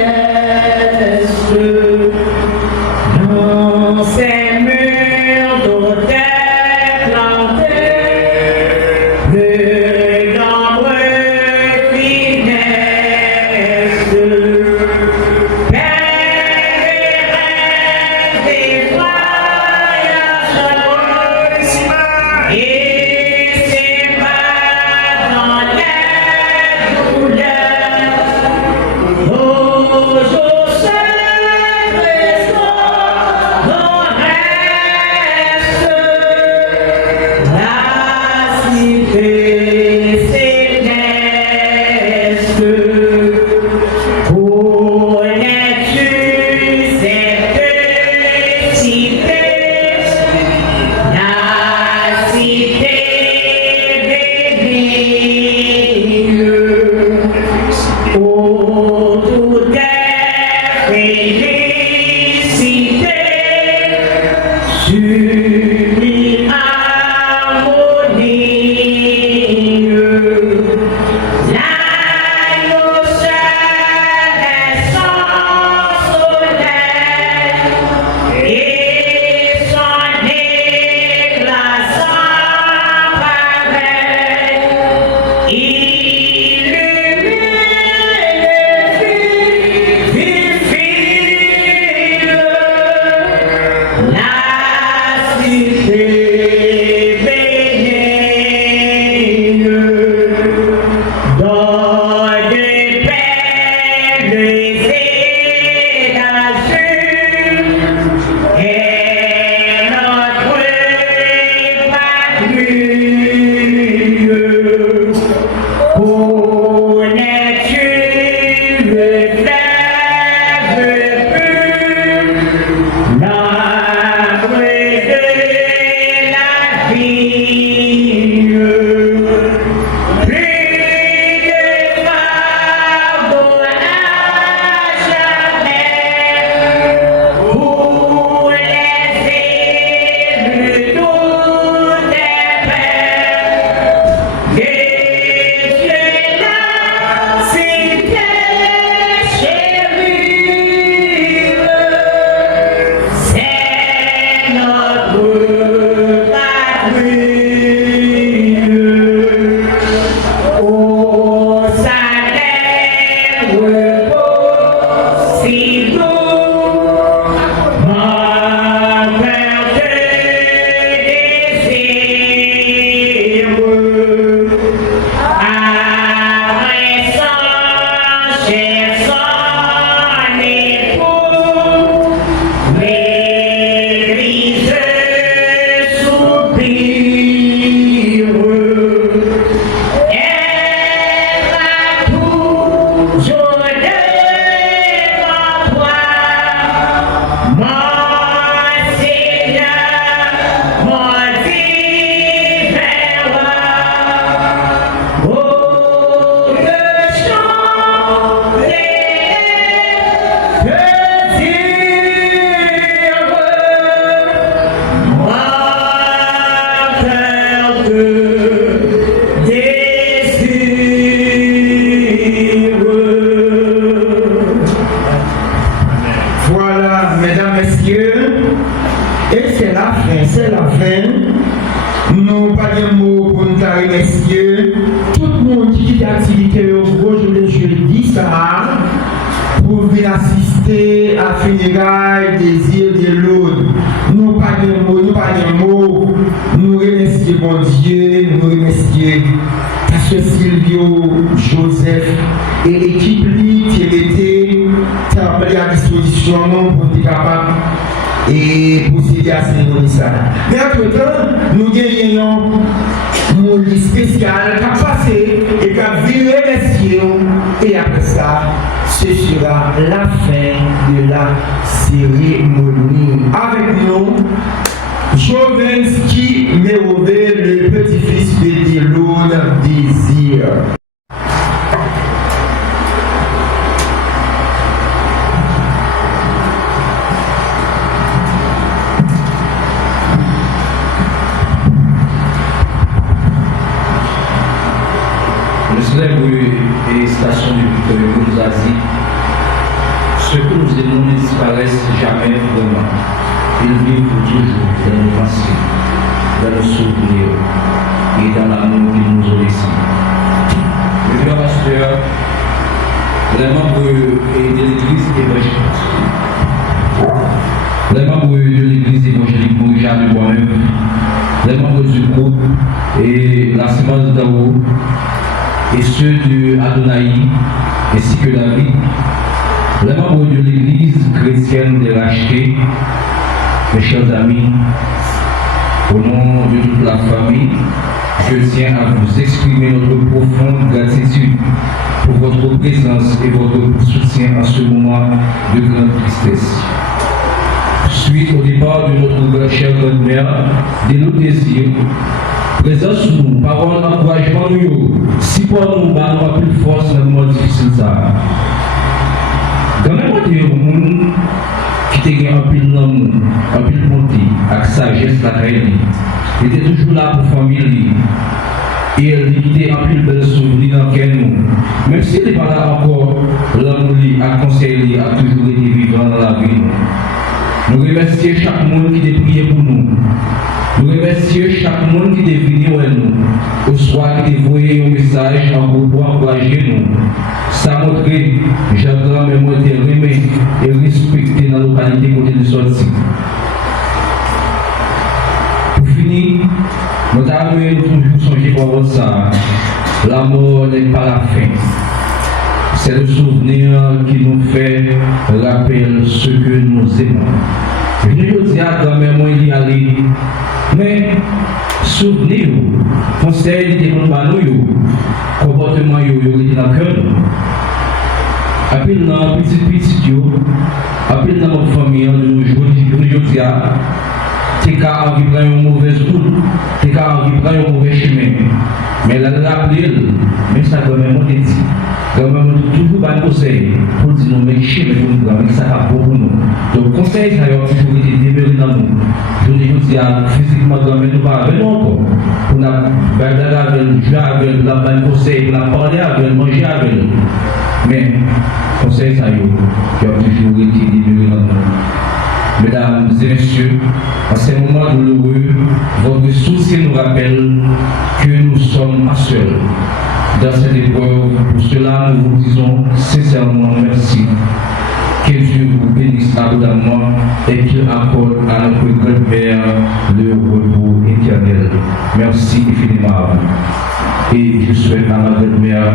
Nous pas de mots pour nous remercier. Tout le monde qui quitte l'activité au gros jeudi ça pour venir assister à funérailles désir de l'autre. Nous pas de mots, nous remercions bon Dieu, nous remercions Pasteur Silvio, Joseph et l'équipe qui était à disposition pour être capable et procéder à ces ça. Mais entre-temps, nous gagnons mon lit spécial qui a passé et qui a viré les cieux. Et après ça, ce sera la fin de la cérémonie. Avec nous, Jovenski Mérové, le petit-fils de Délone Désir. Le célèbre station de Victoria nous a dit ce que nous aimons ne disparaissent jamais vraiment. Ils vivent toujours dans nos pensées, dans nos souvenirs et dans l'amour qu'ils nous ont laissé. Le vieux pasteur, les membres de l'église évangélique, les membres de l'église évangélique Moïja de Bois-Neuf, les membres du groupe et la Semence d'Ao, et ceux de Adonai ainsi que David, les membres de l'église chrétienne des rachetés, mes chers amis, au nom de toute la famille, je tiens à vous exprimer notre profonde gratitude pour votre présence et votre soutien en ce moment de grande tristesse. Suite au départ de notre chère grand-mère, de nos désirs, présence nous, parole, encouragement nous, si pour nous, nous avons plus force dans le moment difficile. Quand même, il y a des gens qui ont un pile d'amour, un pile de bonté, avec sagesse, la caille. Il était toujours là pour la famille. Et elle était un pile de belles souvenirs dans nous. Même s'il n'est pas là encore, l'amour a conseillé, a toujours été vivant dans la vie. Nous remercions chaque monde qui a prié pour nous. Nous remercions chaque monde qui est venu à nous, au soir qui a envoyé un message pour encourager nous. Ça montre que Jean-Grand même été aimé et respecté dans la localité côté de sortie. Pour finir, nous avons toujours songé pour ça. La mort n'est pas la fin. C'est le souvenir qui nous fait rappeler ce que nous aimons. Je ne dis pas grand-mère y aller, mais souvenez-vous, conseil des nous, comportement yo dans le cœur. Appelle dans petit appelle dans notre famille, nous dis t'es qu'à envie de prendre une mauvaise route, t'es qu'à envie de prendre un mauvais chemin. Mais la rappeler, même ça grand-mère dit. Grand-mère toujours pas conseil pour dire non mais chemin pour nous, mais ça va pour nous. Donc conseil ça a toujours été développé dans nous. Je dis physiquement grand-mère nous pas avec nous encore. Pour nous bagarrer avec, jouer avec, la bonne conseil, pour nous parler avec, manger avec. Mais conseil ça a toujours été développé dans nous. Mesdames et messieurs, en ces moments douloureux, votre souci nous rappelle que nous sommes pas seuls dans cette épreuve. Pour cela, nous vous disons sincèrement merci. Que Dieu vous bénisse abondamment et qu'il accorde à notre grand-mère le repos éternel. Merci infiniment à vous. Et je souhaite à ma grand-mère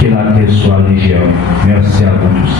que la terre soit légère. Merci à vous tous.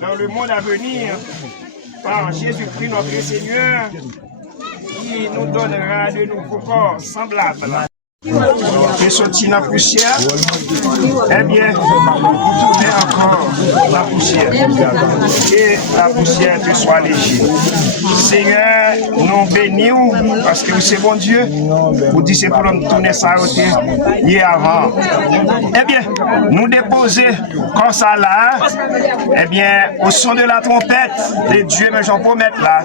Dans le monde à venir, par Jésus-Christ notre Seigneur, qui nous donnera de nouveaux corps semblables. Et sorti dans la poussière, eh bien, tournez encore la poussière. Et la poussière te soit légère. Seigneur, nous bénissons parce que c'est bon Dieu. Vous dites pour nous tourner ça hier avant. Eh bien, nous déposer comme ça là, eh bien, au son de la trompette, les dieux me j'en promette là,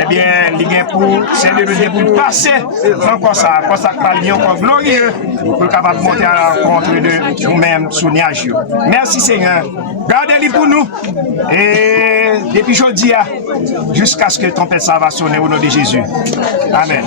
eh bien, les gars c'est de passer encore ça parle encore glorieux pour capable de monter à la rencontre de nous-mêmes sous nuage. Merci Seigneur. Gardez-les pour nous. Et depuis aujourd'hui, jusqu'à ce que ton Père ça va sonner au nom de Jésus. Amen.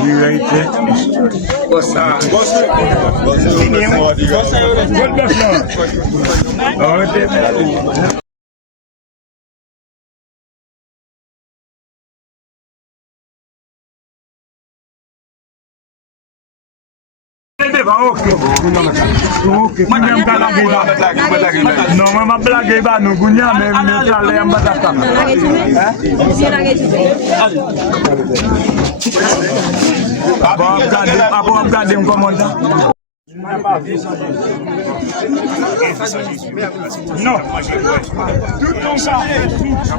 Non, ma blague ba no gunya me tale ambata. Abo gade commander. Non, tout ton café,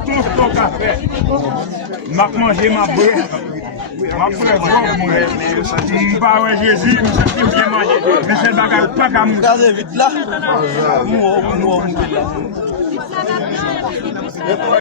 tout ton café. M'a mangé ma brève. Ma frère, je pas ouais Jésus, je bien manger. Mais c'est bagarre pas comme ça vite là.